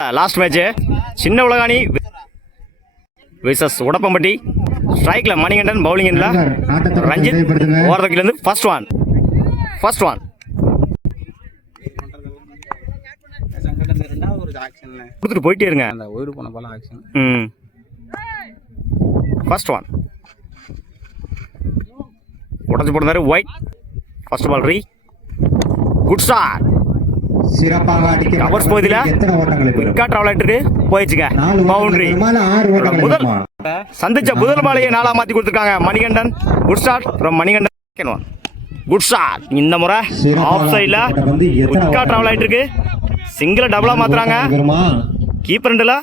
Last match சின்ன உலகாணி versus Udappampatti. ஸ்ட்ரைக்ல Manikandan, பவுலிங்ல Ranjith, ஓரத்துக்குல இருந்து first one கொடுத்துட்டு போயிட்டே இருங்க. அந்த ஓய்டு போன பால் ஆக்ஷன். ஃபர்ஸ்ட் ஒன் உடச்சு போடுறாரு. ஒயிட் ஃபர்ஸ்ட் பால் ரீ குட் ஷாட். சிறப்பாக கவர்ஸ் போதில விக்கா டிராவல் ஆயிட்டு போயிடுச்சுங்க. பவுண்டரி. முதல் சந்திச்ச முதல் பாலையை நாளா மாத்தி கொடுத்துருக்காங்க Manikandan. Good shot from Manikandan. Good shot. இந்த முறை ஆஃப் சைட்ல விக்கா டிராவல் ஆயிட்டு இருக்கு. சிங்கிள டபுளா மாத்துறாங்க. கீப்பர் ரெண்டுல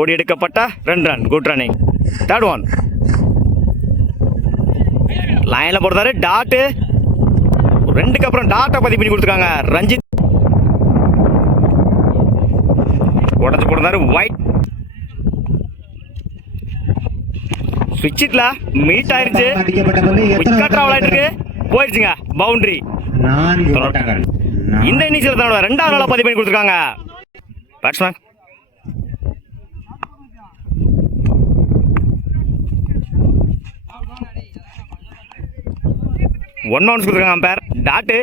ஓடி எடுக்கப்பட்ட 2 run. Good running. Third one லைன்ல போடுறாரு. டாட்டு 2க்கு அப்புறம் டாட்டா பதிவு பண்ணி கொடுத்துருக்காங்க. ரஞ்சித் உடச்சு போடுறாரு. ஒயிட் சுவிட்சிட்ல மீட் ஆயிருச்சு. விக்கா டிராவல் ஆயிட்டு இருக்கு. போயிடுச்சுங்க. பவுண்டரி. இந்த இன்னிங்ஸ்ல தன்னோட 2வது நாளா பதிவு பண்ணி கொடுத்துருக்காங்க பேட்ஸ்மேன். ஒன் பவுன்ஸ் கொடுத்துருக்காங்க அம்பேர். டாட்டு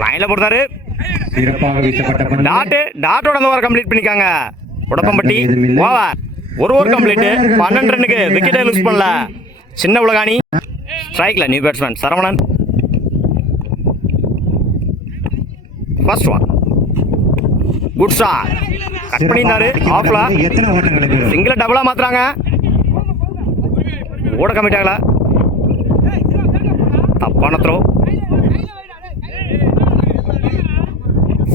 லைன்ல போடுறாரு. டாட்டோட அந்த ஓவர் கம்ப்ளீட் பண்ணிருக்காங்க உடப்பம்பட்டி. ஓவர் ஒரு ஓவர் கம்ப்ளீட். 12 ரன்னுக்கு விக்கெட்டை லூஸ் பண்ணல சின்ன உலகாணி. ஸ்ட்ரைக்ல new batsman Saravanan. First one good shot. Cut பண்ணியிருந்தாரு. ஆஃப்ல சிங்கிள டபுளா மாத்துறாங்க. ஓட கமிட்டாங்களா? தப்பான த்ரோ.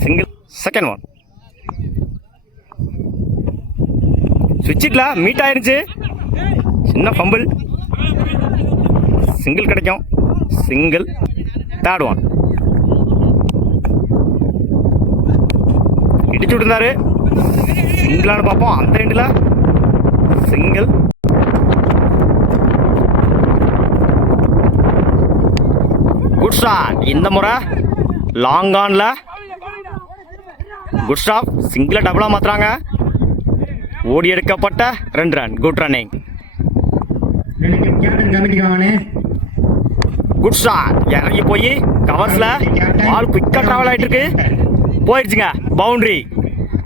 சிங்கிள். செகண்ட் ஒன் சுவிட்சிட்ல மீட் ஆயிருச்சு. சின்ன ஃபம்பிள். சிங்கிள் கிடைக்கும். சிங்கிள். தேர்ட் ஒன் இடிச்சு விட்டுருந்தாரு. சிங்கிளானு பார்ப்போம். அந்த எண்டில் சிங்கிள். Good shot. இந்த முறை லாங் ஆன்ல குட் ஸ்டாப். சிங்கிள டபுளா மாத்துறாங்க. ஓடி எடுக்கப்பட்ட 2 run. Good running. Good shot. இறங்கி போய் கவர்ஸ்ல பால் குயிக்கா டிராவல் ஆயிட்டு இருக்கு. போயிடுச்சுங்க. பவுண்டரி.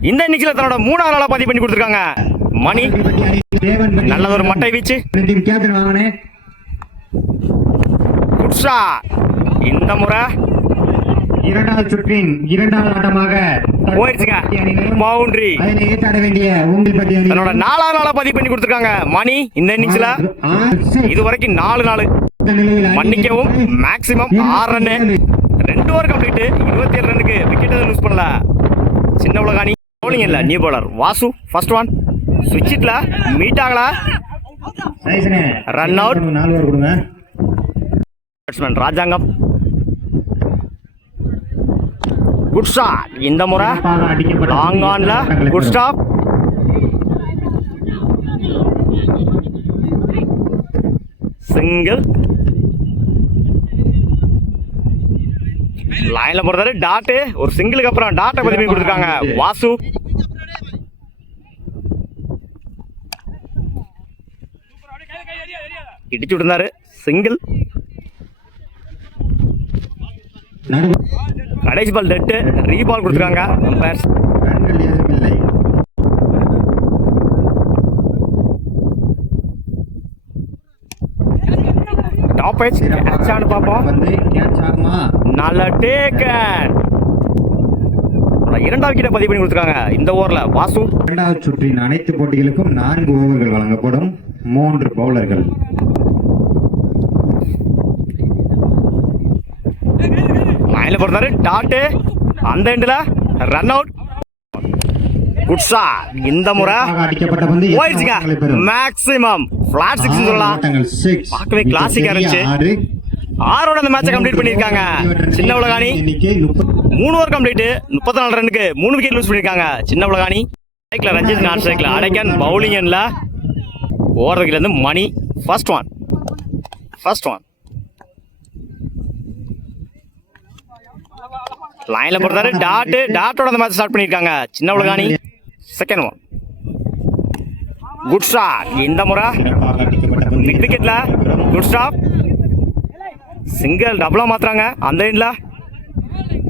இந்த இன்னிங்ஸ்ல தன்னோட 3வது நாளா பதிவு பண்ணி கொடுத்துருக்காங்க மணி. நல்லது ஒரு மட்டை வீச்சு. Good shot. இந்த முறை 2வது சுற்றின் 2வது ஆட்டமாக போயிடுச்சுங்க. பவுண்டரி. தன்னோட 4வது நாளா பதிவு பண்ணி கொடுத்துருக்காங்க மணி. இந்த இன்னிங்ஸ்ல இது வரைக்கும் 4 நாள் மன்னிக்கவும் மேக்சிமம் 6 ரன்னு. 2 over complete. 27 ரன்னுக்கு விக்கெட் லூஸ் பண்ணல சின்ன உலகாணி. பவுலிங் இல்ல new bowler Vasu. First one சுவிட்சிட்ல மீட் ஆகல. Run out. Batsman Rajangam. Good shot. இந்த முறை லாங் ஆன்ல குட் ஸ்டாப். சிங்கிள். லைன்ல போறாரு. டாட்டு ஒரு சிங்கிளுக்கு அப்புறம் டாட்டை பதிவு பண்ணி கொடுத்துருக்காங்க வாசு. இடிச்சு விட்டுருந்தாரு. சிங்கிள். கடைசி பால் டெட்டு. ரீபால் கொடுத்துருக்காங்க அம்பையர்ஸ். டாப் எட்ஜ் கேட்ச் ஆன்னு பாப்போம். நல்ல டேக்கன். 2வது விக்கெட்டை பதிவு பண்ணி கொடுத்துருக்காங்க இந்த ஓவர்ல வாசு. 2வது சுற்றின் அனைத்து போட்டிகளுக்கும் 4 ஓவர்கள் வழங்கப்படும். 3 பவுலர்கள். லைன்ல போறாரு. டாட்டு அந்த எண்டில் ரன் அவுட். Good shot. இந்த முறை போயிடுச்சுங்க. மேக்ஸிமம் ஃபிளாட் 6 சொல்லலாம். பார்க்கவே கிளாசிக்கா இருந்துச்சு. 6ஓட அந்த மேட்சை கம்ப்ளீட் பண்ணிருக்காங்க சின்ன உலகாணி. 3 over complete. 34 ரன்னுக்கு 3 விக்கெட் லூஸ் பண்ணிருக்காங்க சின்ன உலகாணி. ஸ்ட்ரைக்ல ரஞ்சித், நான் ஸ்ட்ரைக்ல அடைக்கன். பவுலிங் எண்ட்ல ஓவர்ல இருந்து மணி. ஃபர்ஸ்ட் ஒன் லைன்ல போடுறாரு டாட்டோட அந்த மேட்ச் ஸ்டார்ட் பண்ணிருக்காங்க Chinna Ulagani. Second one good shot. இந்த முறை சிறப்பாக அடிக்கப்பட்ட பந்து விக்கெட்ல குட் ஸ்டாப். சிங்கிள் டபுளா மாத்துறாங்க அந்த எண்ட்ல.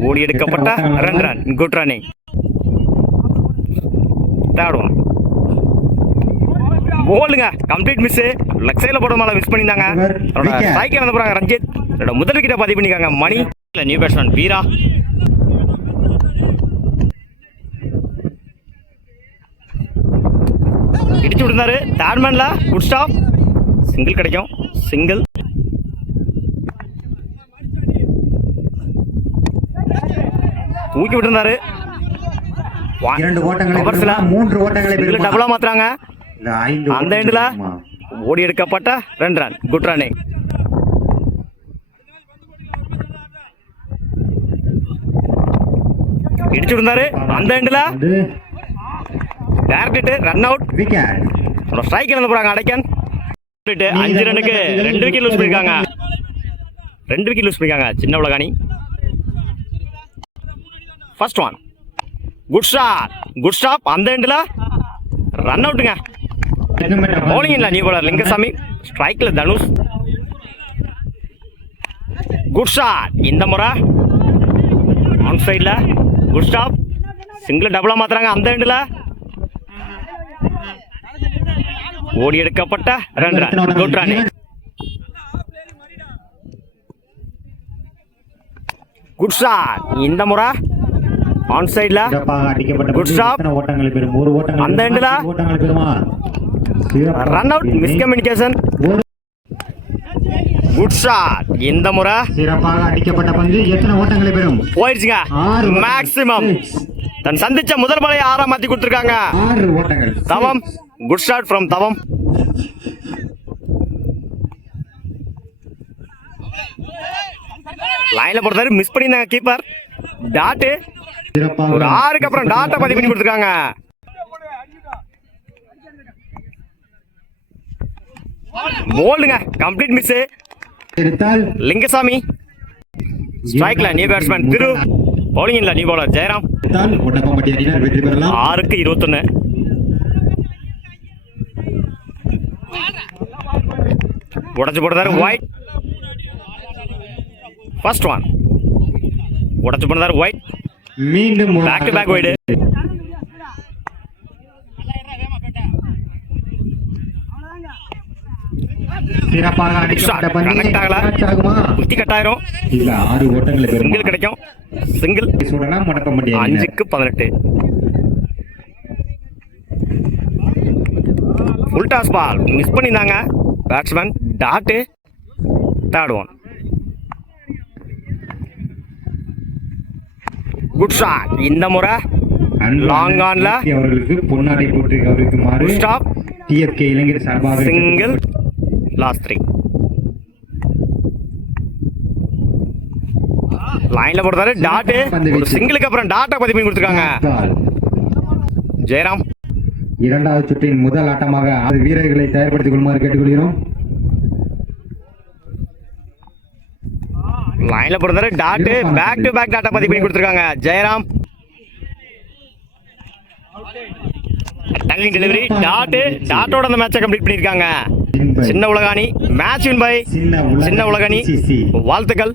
ஓடி எடுக்கப்பட்ட 2 run. Good running. Third one போலுங்க கம்ப்ளீட் மிஸ். லெக் சைடுல போட மேல மிஸ் பண்ணிருந்தாங்க. ஸ்ட்ரைக்கர் வந்து போறாங்க ரஞ்சித். முதல் விக்கெட்டை பதிவு பண்ணிருக்காங்க மணி. New batsman Veera. இடிச்சு விட்டுருந்தாரு தேர்ட் மேன்ல. Good stop. சிங்கிள் கிடைக்கும். சிங்கிள். தூக்கி விட்டுருந்தாரு. 2 ஓட்டங்களை கவர்ஸ்ல பெறுமா, 3 ஓட்டங்களை சிங்கிள் பெறுமா. டபுளா மாத்துறாங்க இல்ல, 5 அந்த ஓட்டங்களை எண்ட்ல. பெறுமா. ஓடி எடுக்கப்பட்ட 2 ரன். Good running. இடிச்சு விட்டாரு அந்த எண்ட்ல. வந்து direct run out. Wicket. Strike இருந்து போறாங்க அடைக்கன். 5 ரன்னுக்கு 2 விக்கெட் லூஸ் பண்ணிருக்காங்க. 2 விக்கெட் லூஸ் பண்ணிருக்காங்க Chinna Ulagani. First one good shot. Good stop. அந்த எண்ட்ல ரன் அவுட்டுங்க. பவுலிங் இல்ல new bowler Lingasamy. Strike Dhanush. Good shot. இந்த முறை ஆன் சைட்ல குட் ஸ்டாப். சிங்கிள் டபுளா மாத்துறாங்க அந்த எண்ட்ல. ஓடி எடுக்கப்பட்ட 2 run. Good running. Good shot. இந்த முறை ஆன் சைட்ல சிறப்பாக அடிக்கப்பட்ட குட் பந்து ஸ்டாப். எத்தனை ஓட்டங்களை பெறும்? 1 ஓட்டங்களை அந்த பெறுமா, எண்ட்ல 5 ஓட்டங்களை பெறுமா. சிறப்பாக ரன் அவுட். மிஸ்கம்யூனிகேஷன். ஒரு குட் ஷாட். இந்த முறை சிறப்பாக அடிக்கப்பட்ட பந்து எத்தனை ஓட்டங்களை பெறும்? போயிடுச்சுங்க 6 மேக்ஸிமம். தன் சந்திச்ச முதல் பாலை 6 மாத்தி கொடுத்திருக்காங்க 6 ஓட்டங்கள். தவம். குட் ஷாட் ஃப்ரம் தவம். லைன்ல போடுறாரு மிஸ் பண்ணிருந்தாங்க கீப்பர். டாட் சிறப்பாக ஒரு 6க்கு அப்புறம் டாட்டை பதிவு பண்ணி கொடுத்துருக்காங்க. போல்டுங்க கம்ப்ளீட் மிஸ். எடுத்தால் லிங்கசாமி. ஸ்ட்ரைக்ல நியூ பேட்ஸ்மேன் திரு. பவுலிங் இல்ல நியூ பவுலர் ஜெயராம். எடுத்தால் ஒட்டப்பம்பட்டி அணியினர் வெற்றி பெறலாம். 6க்கு 21. உடச்சு போடுறாரு ஒயிட். ஃபர்ஸ்ட் ஒன் உடச்சு போடுறாரு ஒயிட். மீண்டும் ஒரு பேக் டு பேக் வைடு. சிறப்பாக அடிக்கப்பட்ட பந்து கனெக்ட் ஆகல. catch ஆகுமா? குத்தி கட்டாயிரும். இல்ல, 6 ஓட்டங்களை பெறும். சிங்கிள் கிடைக்கும். சிங்கிள். சுடலாம் ஒட்டப்பம்பட்டி அணியினர். 5க்கு 18. ஃபுல் டாஸ் பால் மிஸ் பண்ணிருந்தாங்க batsman. Dot third one good shot. இந்த முறை லாங் ஆன்ல அவர்களுக்கு பொன்னாடை போட்டு கௌரவிக்குமாறு ஸ்டாப். டிஎஃப்கே இளைஞர் சார்பாக சிங்கிள். லாஸ்ட் 3. லைன்ல போடுறாரு டாட். ஒரு சிங்கிளுக்கு அப்புறம் டாட்டை பதிவு பண்ணி கொடுத்துருக்காங்க ஜெயராம். 2வது சுற்றின் முதல் ஆட்டமாக 6 வீரர்களை தயார்படுத்திக் கொள்ளுமாறு கேட்டுக்கொள்கிறோம். லைன்ல போடுறாரு dot. Back to back data பதிவு பண்ணி கொடுத்துருக்காங்க ஜெயராம். Dunking delivery. டாட்டோட அந்த மேட்சை கம்ப்ளீட் பண்ணிருக்காங்க சின்ன உலகாணி. மேட்ச் வின் பை சின்ன உலகாணி. வாழ்த்துக்கள்.